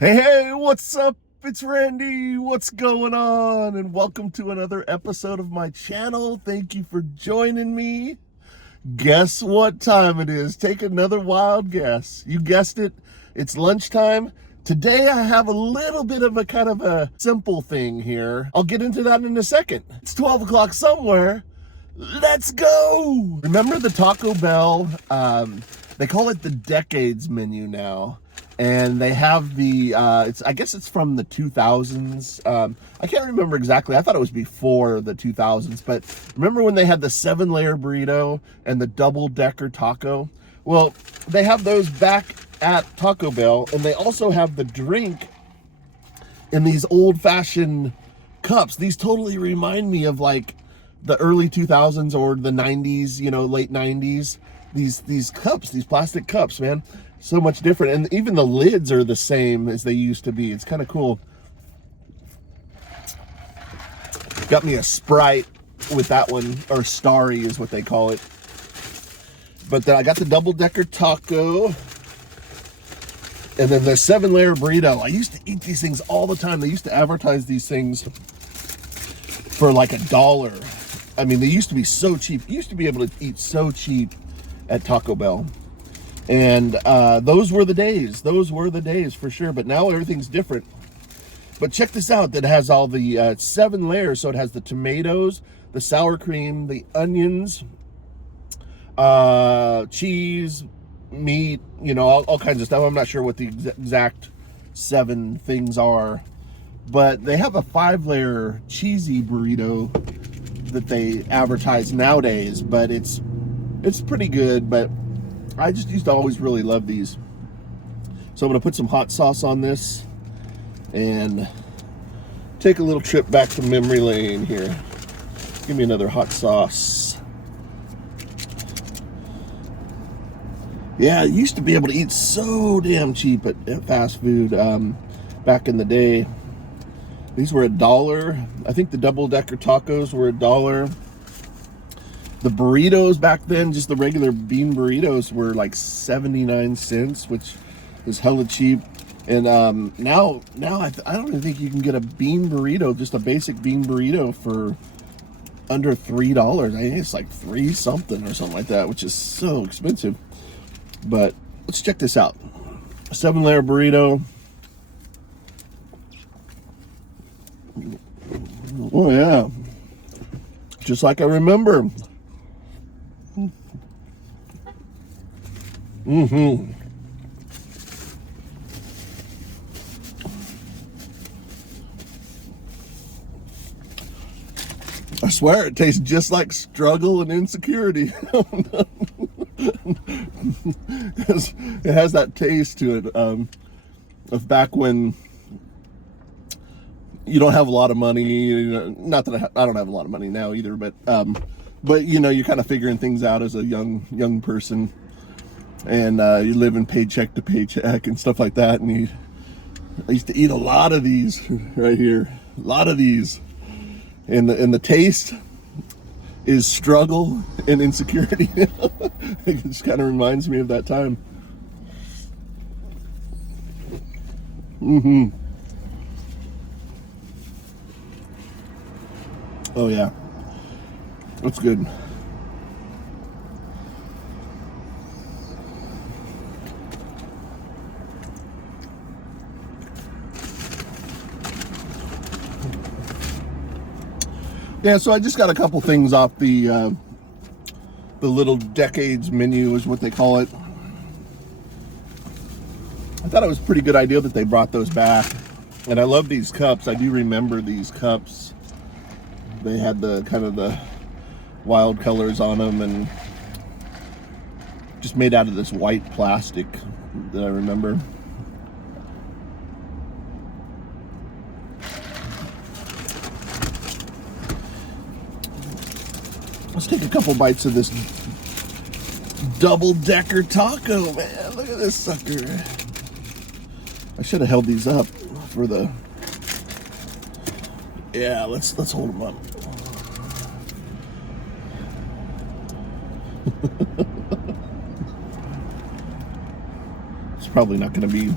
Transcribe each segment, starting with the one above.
Hey, what's up? It's Randy. What's going on? And welcome to another episode of my channel. Thank you for joining me. Guess what time it is? Take another wild guess. You guessed it. It's lunchtime. Today I have a little bit of a kind of a simple thing here. I'll get into that in a second. It's 12 o'clock somewhere. Let's go. Remember the Taco Bell? They call it the Decades menu now. And they have the, I guess it's from the 2000s. I can't remember exactly. I thought it was before the 2000s. But remember when they had the 7-layer burrito and the double-decker taco? Well, they have those back at Taco Bell. And they also have the drink in these old-fashioned cups. These totally remind me of like the early 2000s or the 90s, you know, late 90s. These cups, these plastic cups, man. So much different, and even the lids are the same as they used to be. It's kind of cool. Got me a Sprite with that one, or Starry is what they call it. But then I got the double-decker taco, and then the 7-layer burrito. I used to eat these things all the time. They used to advertise these things for like $1. I mean, they used to be so cheap. You used to be able to eat so cheap at Taco Bell. And those were the days. Those were the days for sure. But now everything's different. But check this out. That has all the 7 layers. So it has the tomatoes, the sour cream, the onions, cheese, meat, you know, all kinds of stuff. I'm not sure what the exact 7 things are. But they have a 5-layer cheesy burrito that they advertise nowadays. But it's pretty good. But I just used to always really love these. So I'm going to put some hot sauce on this and take a little trip back to memory lane here. Give me another hot sauce. Yeah, I used to be able to eat so damn cheap at fast food back in the day. These were $1. I think the double-decker tacos were $1. The burritos back then, just the regular bean burritos, were like 79 cents, which is hella cheap. And now I don't even think you can get a bean burrito, just a basic bean burrito, for under $3. I think it's like 3 something or something like that, which is so expensive. But let's check this out. 7-layer burrito. Oh yeah, just like I remember. I swear it tastes just like struggle and insecurity. It has that taste to it of back when you don't have a lot of money. You know, not that I don't have a lot of money now either, but you know, you're kind of figuring things out as a young person. And you live in paycheck to paycheck and stuff like that. And I used to eat a lot of these right here. A lot of these. And the taste is struggle and insecurity. It just kind of reminds me of that time. Oh yeah. That's good. Yeah, so I just got a couple things off the little Decades menu is what they call it. I thought it was a pretty good idea that they brought those back. And I love these cups. I do remember these cups. They had the kind of the wild colors on them and just made out of this white plastic that I remember. Let's take a couple bites of this double-decker taco, man. Look at this sucker. I should have held these up for the... Yeah, let's hold them up. It's probably not going to be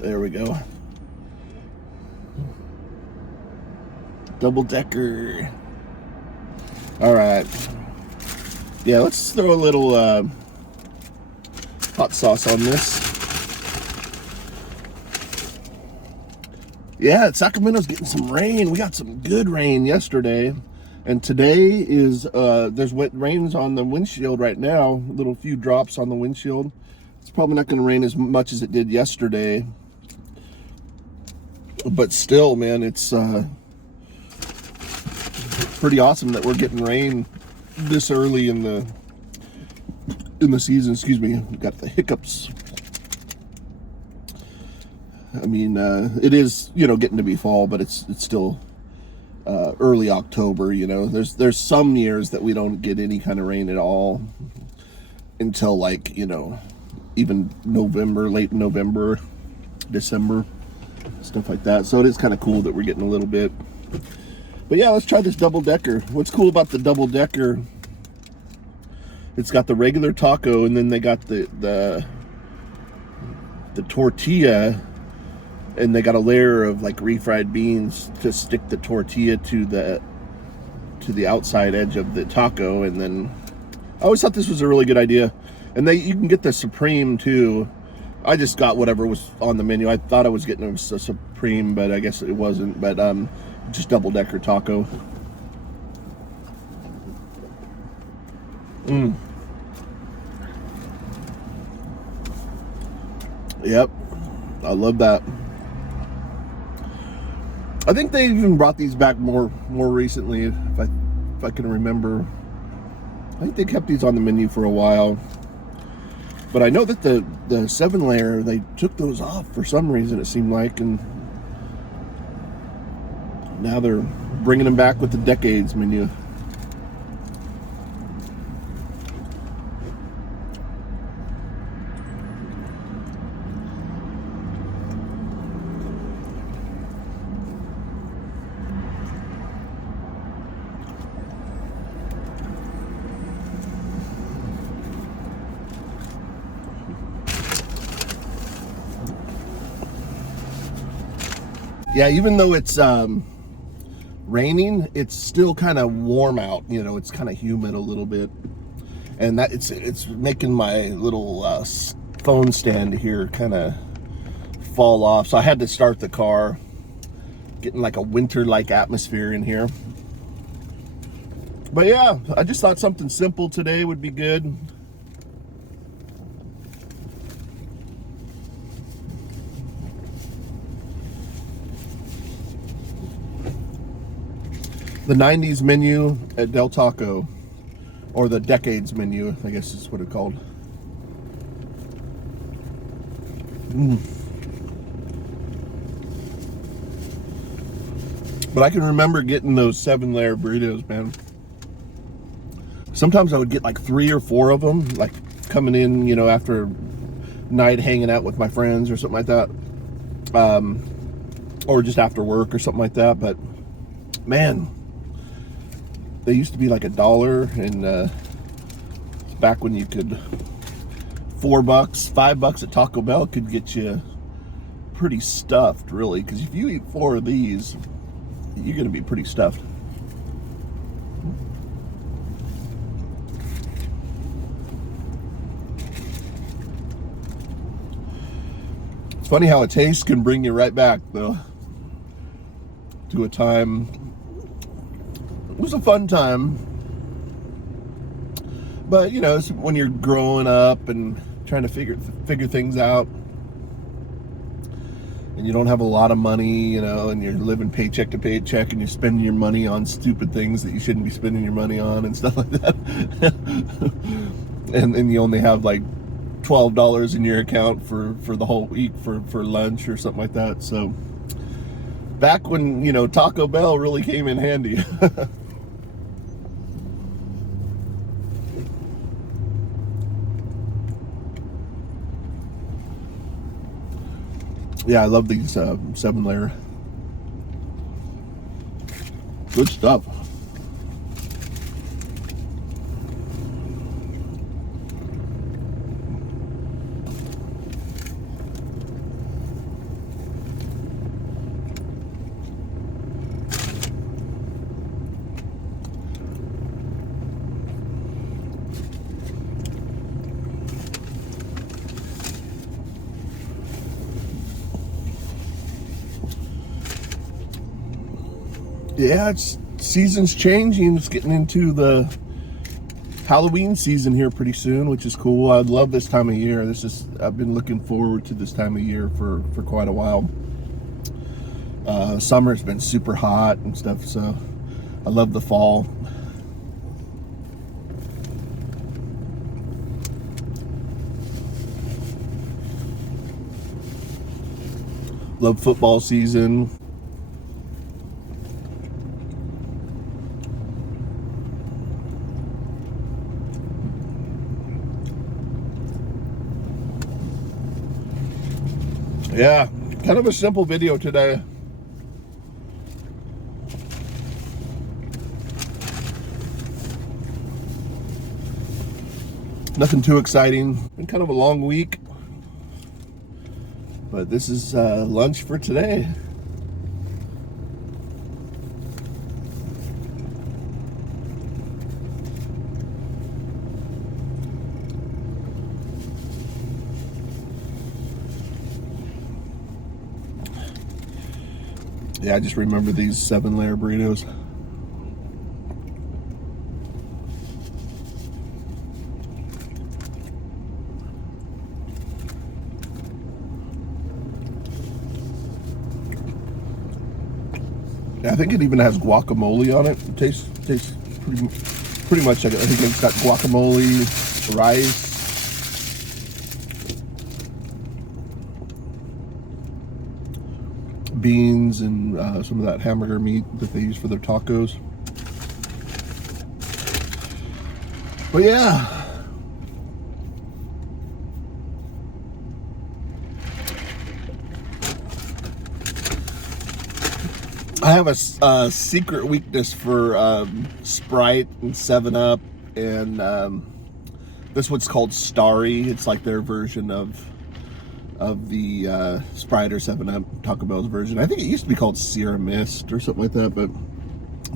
There we go. Double decker. All right. Yeah, let's throw a little hot sauce on this. Yeah, Sacramento's getting some rain. We got some good rain yesterday. And today is, there's wet rains on the windshield right now. Little few drops on the windshield. It's probably not going to rain as much as it did yesterday. But still, man, it's pretty awesome that we're getting rain this early in the season. Excuse me, we've got the hiccups. I mean, it is, you know, getting to be fall, but it's still early October. You know, there's some years that we don't get any kind of rain at all until, like, you know, even November, late November, December, stuff like that. So it is kind of cool that we're getting a little bit. But yeah, let's try this double decker. What's cool about the double decker, it's got the regular taco, and then they got the tortilla, and they got a layer of like refried beans to stick the tortilla to the outside edge of the taco. And then I always thought this was a really good idea. And you can get the Supreme too. I just got whatever was on the menu. I thought I was getting a Supreme, but I guess it wasn't. But just double decker taco. Yep, I love that. I think they even brought these back more recently, if I can remember. I think they kept these on the menu for a while. But I know that the 7-layer, they took those off for some reason, it seemed like, and now they're bringing them back with the decades menu. Yeah, even though it's raining, it's still kind of warm out. You know, it's kind of humid a little bit, and that it's making my little phone stand here kind of fall off. So I had to start the car, getting like a winter-like atmosphere in here. But yeah, I just thought something simple today would be good. The 90s menu at Del Taco, or the decades menu, I guess is what it's called. But I can remember getting those 7-layer burritos, man. Sometimes I would get like 3 or 4 of them, like coming in, you know, after a night hanging out with my friends or something like that, or just after work or something like that. But man, they used to be like $1, and back when you could, $4, $5 at Taco Bell could get you pretty stuffed, really. Because if you eat 4 of these, you're gonna be pretty stuffed. It's funny how a taste can bring you right back, though, to a time. It was a fun time, but you know, it's when you're growing up and trying to figure things out, and you don't have a lot of money, you know, and you're living paycheck to paycheck, and you're spending your money on stupid things that you shouldn't be spending your money on and stuff like that. and then you only have like $12 in your account for the whole week for lunch or something like that. So back when, you know, Taco Bell really came in handy. Yeah, I love these 7-layer. Good stuff. Yeah, it's season's changing. It's getting into the Halloween season here pretty soon, which is cool. I love this time of year. I've been looking forward to this time of year for quite a while. Summer's been super hot and stuff, so I love the fall. Love football season. Yeah, kind of a simple video today. Nothing too exciting. Been kind of a long week, but this is lunch for today. Yeah, I just remember these 7-layer burritos. I think it even has guacamole on it. It tastes pretty much like it. I think it's got guacamole, rice, beans, and some of that hamburger meat that they use for their tacos. But yeah. I have a secret weakness for Sprite and 7-Up, and this one's called Starry. It's like their version of the Sprite or 7-Up, Taco Bell's version. I think it used to be called Sierra Mist or something like that, but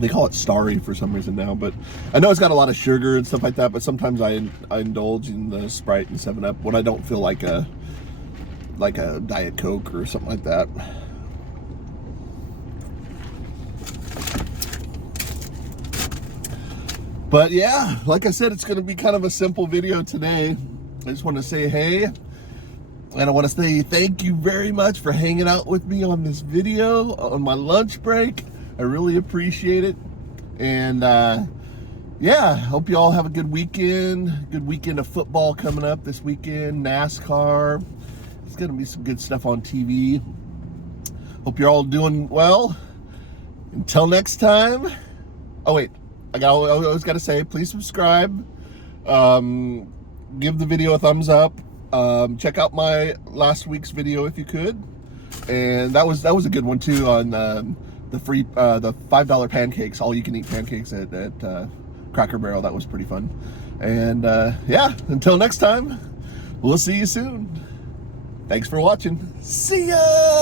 they call it Starry for some reason now. But I know it's got a lot of sugar and stuff like that, but sometimes I indulge in the Sprite and 7-Up when I don't feel like a Diet Coke or something like that. But yeah, like I said, it's going to be kind of a simple video today. I just want to say hey, and I want to say thank you very much for hanging out with me on this video on my lunch break. I really appreciate it. And yeah, hope you all have a good weekend. Good weekend of football coming up this weekend. NASCAR. It's going to be some good stuff on TV. Hope you're all doing well. Until next time. Oh wait. I always got to say, please subscribe, give the video a thumbs up, check out my last week's video if you could, and that was a good one too on the $5 pancakes, all you can eat pancakes at Cracker Barrel. That was pretty fun. And yeah, until next time, we'll see you soon. Thanks for watching. See ya.